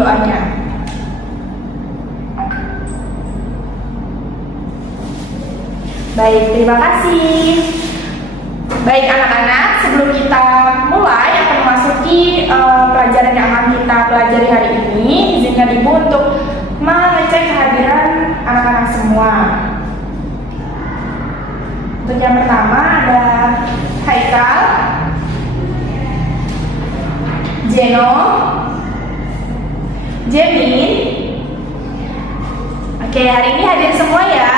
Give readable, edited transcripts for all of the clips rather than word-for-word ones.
doanya. Baik, terima kasih. Baik anak-anak, sebelum kita mulai akan memasuki pelajaran yang akan kita pelajari hari ini, izinkan Ibu untuk mengecek kehadiran anak-anak semua. Untuk yang pertama ada Haikal, Jeno, Jemin. Oke, hari ini hadir semua ya.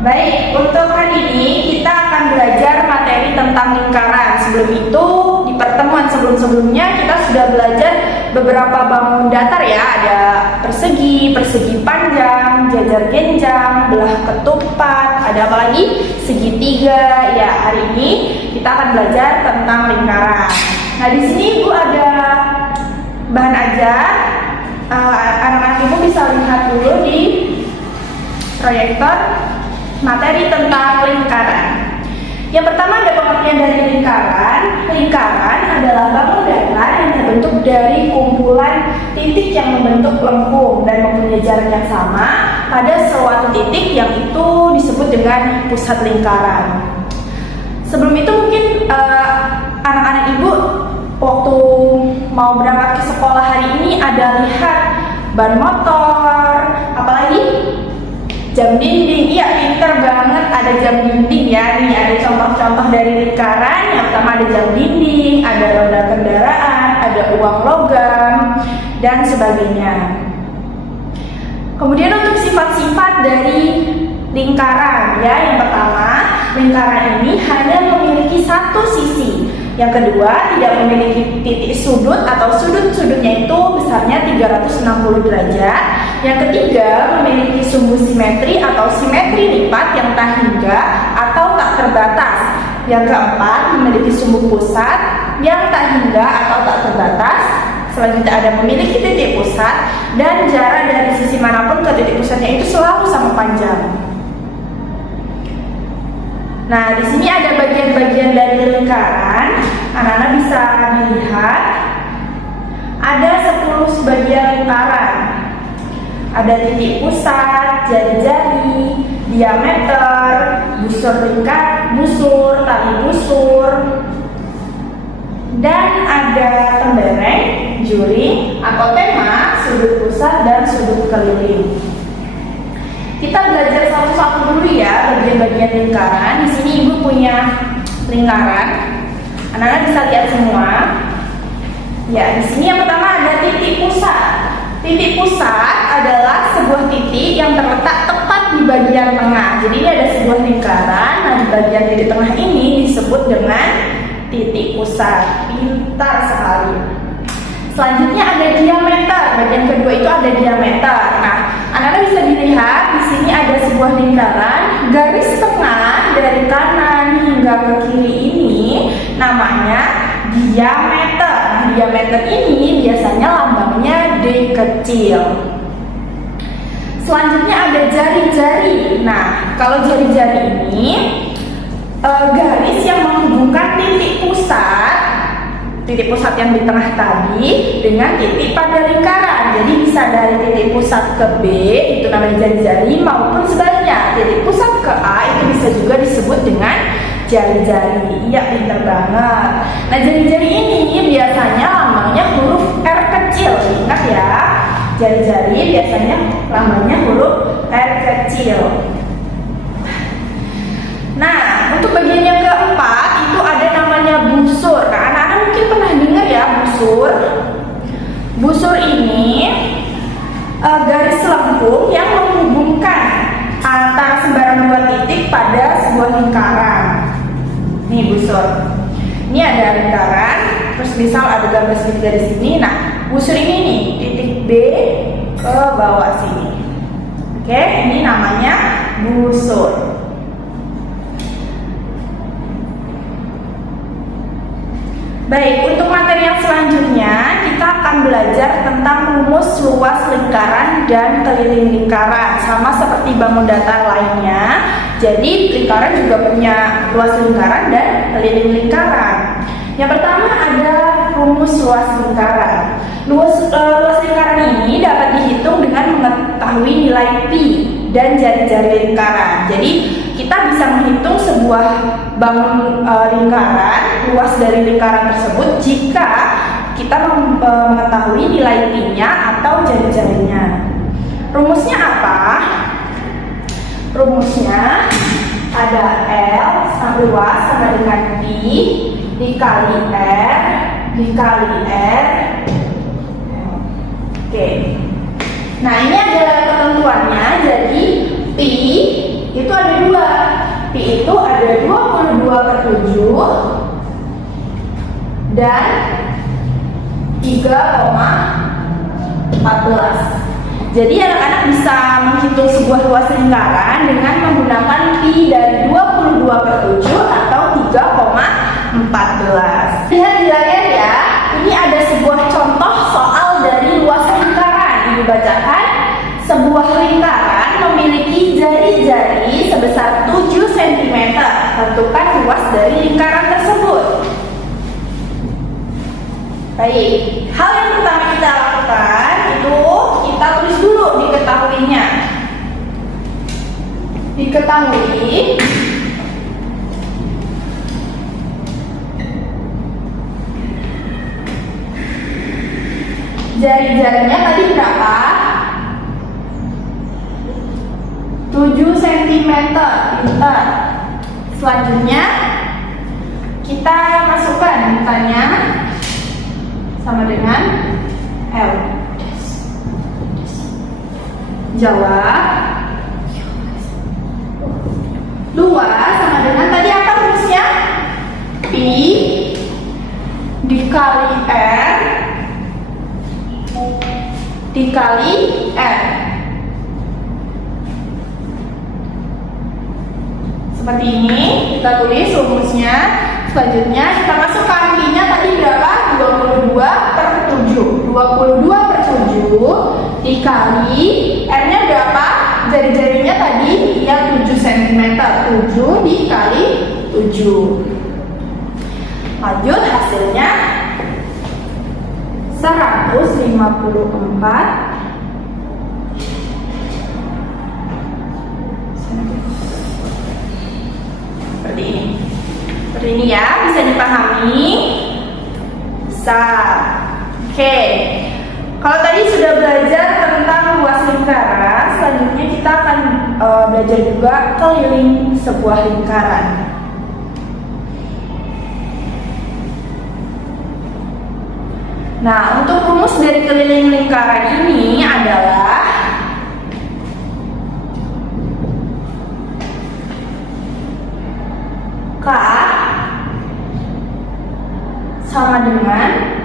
Baik, untuk hari ini kita akan belajar materi tentang lingkaran. Sebelum itu, di pertemuan sebelum-sebelumnya kita sudah belajar beberapa bangun datar ya. Ada persegi, persegi panjang, jajar genjang, belah ketupat, ada apa lagi? Segitiga. Ya, hari ini kita akan belajar tentang lingkaran. Nah, di sini Ibu ada bahan ajar. Anak-anak Ibu bisa lihat dulu di proyektor materi tentang lingkaran. Yang pertama ada pengertian dari lingkaran. Lingkaran adalah bangun datar yang terbentuk dari kumpulan titik yang membentuk lengkung dan mempunyai jarak yang sama pada suatu titik yang itu disebut dengan pusat lingkaran. Sebelum itu mungkin anak-anak Ibu waktu mau berangkat ke sekolah hari ini ada lihat ban motor, apalagi jam dinding. Iya, pinter banget, ada jam dinding ya. Nih ada contoh-contoh dari lingkaran. Yang pertama ada jam dinding, ada roda kendaraan, ada uang logam, dan sebagainya. Kemudian untuk sifat-sifat dari lingkaran ya, yang pertama, lingkaran ini hanya memiliki satu sisi. Yang kedua, tidak memiliki titik sudut atau sudut-sudutnya itu besarnya 360 derajat. Yang ketiga, memiliki sumbu simetri atau simetri lipat yang tak hingga atau tak terbatas. Yang keempat, memiliki sumbu pusat yang tak hingga atau tak terbatas. Selanjutnya ada memiliki titik pusat dan jarak dari sisi manapun ke titik pusatnya itu selalu sama panjang. Nah, di sini ada bagian-bagian dari lingkaran. Anak-anak bisa dilihat ada 10 bagian lingkaran. Ada titik pusat, jari-jari, diameter, busur, tali busur, dan ada tembereng, juri, atau tema, sudut pusat dan sudut keliling. Kita belajar satu-satu dulu ya bagian-bagian lingkaran. Di sini Ibu punya lingkaran. Anak-anak bisa lihat semua. Ya, di sini yang pertama ada titik pusat. Titik pusat adalah sebuah titik yang terletak tepat di bagian tengah. Jadi ini ada sebuah lingkaran. Nah, di bagian titik tengah ini disebut dengan titik pusat. Pintar sekali. Selanjutnya ada diameter. Bagian kedua itu ada diameter. Nah, anak-anak bisa dilihat di sini ada sebuah lingkaran. Garis tengah dari kanan hingga ke kiri ini namanya diameter. Diameter ini biasanya lambangnya D kecil. Selanjutnya ada jari-jari. Nah, kalau jari-jari ini garis yang menghubungkan titik pusat yang di tengah tadi dengan titik pada lingkaran. Jadi bisa dari titik pusat ke B, itu namanya jari-jari, maupun sebaliknya. Titik pusat ke A itu bisa juga disebut dengan jari-jari. Iya, pintar banget. Nah, jari-jari ini biasanya lambangnya huruf R kecil. Ingat ya, jari-jari biasanya lambangnya huruf R kecil. Nah, untuk bagian yang keempat itu ada namanya busur. Nah, anak-anak mungkin pernah dengar ya busur. Busur ini garis lengkung yang menghubungkan antara sembarang dua titik pada sebuah lingkaran. Nih busur. Ini ada lingkaran, terus misal ada gambar segitiga di sini. Nah, busur ini nih titik B ke bawah sini. Oke, ini namanya busur. Baik, untuk materi yang selanjutnya kita akan belajar tentang rumus luas lingkaran dan keliling lingkaran. Sama seperti bangun datar lainnya. Jadi lingkaran juga punya luas lingkaran dan keliling lingkaran. Yang pertama ada rumus luas lingkaran. Luas lingkaran ini dapat dihitung dengan mengetahui nilai pi dan jari-jari lingkaran. Jadi kita bisa menghitung sebuah bangun lingkaran, luas dari lingkaran tersebut jika kita mengetahui nilai pi-nya atau jari-jarinya. Rumusnya apa? Rumusnya ada L luas sama dengan pi dikali R dikali R. Oke. Nah, ini ada ketentuannya. Jadi pi itu ada dua. Pi itu ada 22/7 dan 3,14. Jadi anak-anak bisa menghitung sebuah luas lingkaran dengan menggunakan pi dari 22/7 atau 3,14. Lihat di layar ya, ini ada sebuah contoh soal dari luas lingkaran. Ibu bacakan, sebuah lingkaran memiliki jari-jari sebesar 7 cm. Tentukan luas dari lingkaran tersebut. Baik, hal yang pertama kita lakukan itu kita tulis dulu diketahuinya. Diketahui jari-jarinya tadi berapa? 7 cm. Pintar. Selanjutnya kita masukkan ditanya sama dengan L. Jawab. Luas sama dengan tadi apa rumusnya? Pi dikali R dikali R. Seperti ini kita tulis rumusnya. Selanjutnya kita masukkan pi-nya tadi berapa? 22/7. 22/7 dikali R-nya berapa? Jari-jarinya tadi ya 7 cm. 7 dikali 7. Lanjut hasilnya 154 seperti ini. Seperti ini ya, bisa dipahami. Oke. Kalau tadi sudah belajar tentang luas lingkaran, selanjutnya kita akan belajar juga keliling sebuah lingkaran. Nah, untuk rumus dari keliling lingkaran ini adalah K sama dengan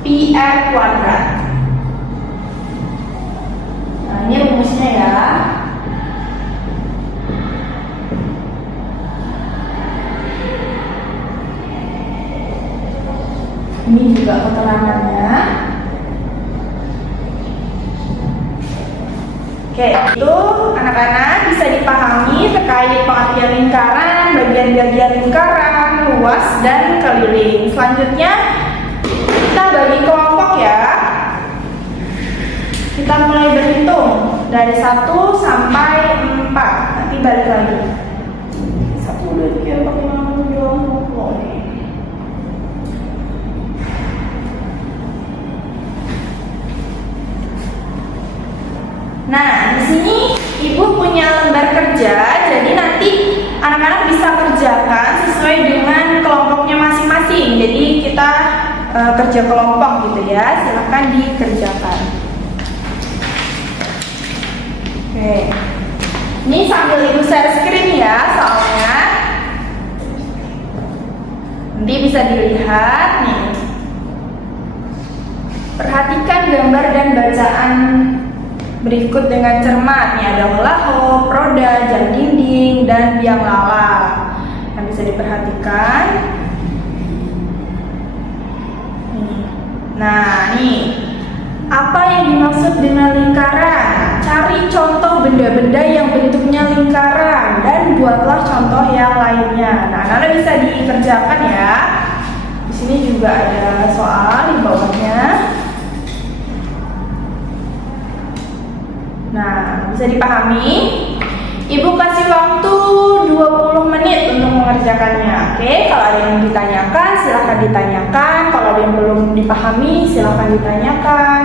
pi R kuadrat. Nah, ini rumusnya ya. Ini juga keterangannya. Oke, itu anak-anak bisa dipahami terkait pengertian lingkaran, bagian-bagian lingkaran, luas, dan keliling. Selanjutnya kita bagi kelompok ya. Kita mulai berhitung dari 1 sampai 4. Nanti balik lagi. 1 udah dikira pakai nomor nih. Nah, di sini ibu punya lembar kerja, jadi nanti anak-anak bisa kerjakan sesuai dengan kelompoknya masing-masing. Jadi kita kerja kelompok gitu ya, silahkan dikerjakan. Oke, ini sambil ibu share screen ya soalnya. Nanti bisa dilihat nih. Perhatikan gambar dan bacaan berikut dengan cermat. Nih ada hula-hoop, roda, jam dinding, dan biang lala. Yang bisa diperhatikan. Nah, nih apa yang dimaksud dengan lingkaran? Cari contoh benda-benda yang bentuknya lingkaran dan buatlah contoh yang lainnya. Nah, anak-anak bisa dikerjakan ya. juga ada soal di bawahnya. Nah, bisa dipahami? Ibu kasih waktu 20 menit untuk mengerjakannya. Oke, kalau ada yang ditanyakan, silahkan ditanyakan. Kalau ada yang belum dipahami, silahkan ditanyakan.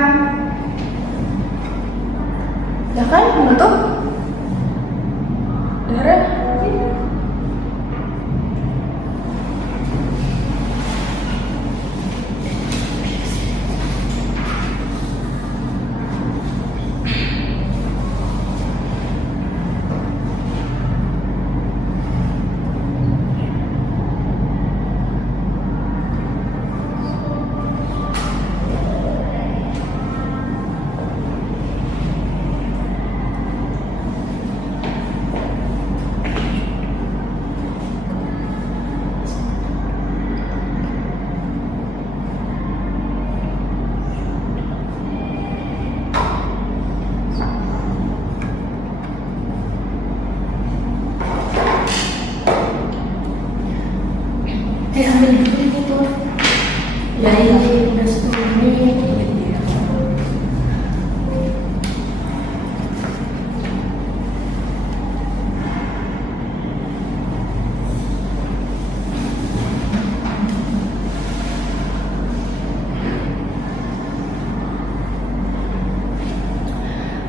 Silahkan menutup. Darah.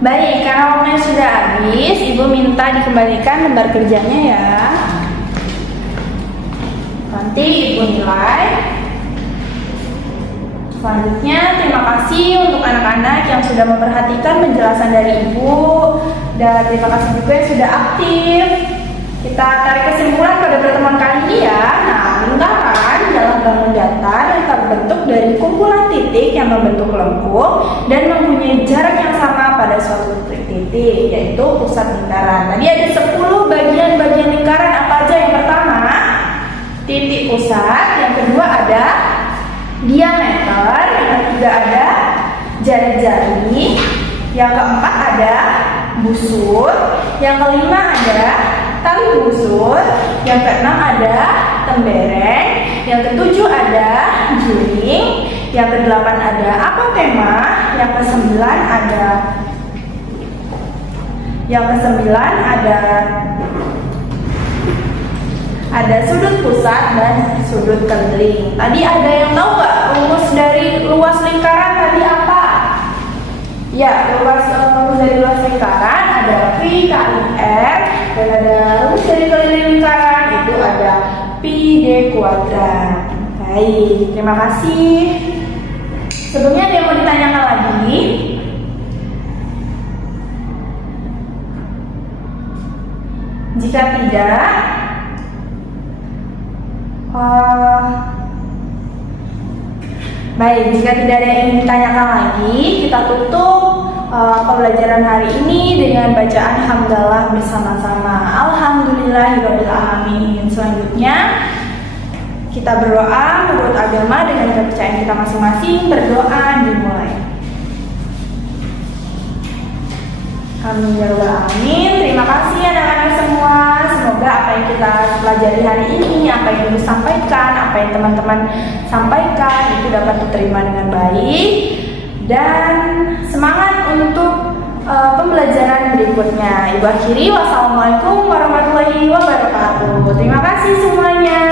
Baik, karena waktunya sudah habis, Ibu minta dikembalikan lembar kerjanya ya. Nanti Ibu nilai. Selanjutnya, terima kasih untuk anak-anak yang sudah memperhatikan penjelasan dari Ibu. Dan terima kasih juga yang sudah aktif. Kita tarik kesimpulan pada pertemuan kali ini ya. Nah, lingkaran dalam bangun datar terbentuk dari kumpulan titik yang membentuk lengkung dan mempunyai jarak yang sama pada suatu titik, yaitu pusat lingkaran. Tadi ada 10 bagian-bagian lingkaran. Apa aja? Yang pertama, titik pusat. Yang kedua ada diameter. Yang ketiga ada jari-jari. Yang keempat ada busur. Yang kelima ada tali busur. Yang keenam ada tembereng. Yang ketujuh ada juring. Yang kedelapan ada apotema. Yang kesembilan ada sudut pusat dan sudut keliling. Tadi ada yang tahu nggak rumus dari luas lingkaran tadi apa? Ya, rumus dari luas lingkaran ada pi kali r, dan ada rumus dari keliling lingkaran itu ada pi d kuadrat. Baik, terima kasih. Sebelumnya ada yang mau ditanyakan lagi? Jika tidak, baik, jika tidak ada yang ingin ditanyakan lagi, kita tutup pembelajaran hari ini dengan bacaan hamdalah bersama-sama. Alhamdulillahirabbil alamin. Selanjutnya kita berdoa menurut agama dengan kepercayaan kita masing-masing. Berdoa dimulai. Amin ya rabbal alamin. Terima kasih anak-anak semua. Semoga apa yang kita pelajari hari ini, apa yang Ibu sampaikan, apa yang teman-teman sampaikan itu dapat diterima dengan baik. Dan semangat untuk pembelajaran berikutnya. Ibu akhiri, wassalamualaikum warahmatullahi wabarakatuh. Terima kasih semuanya.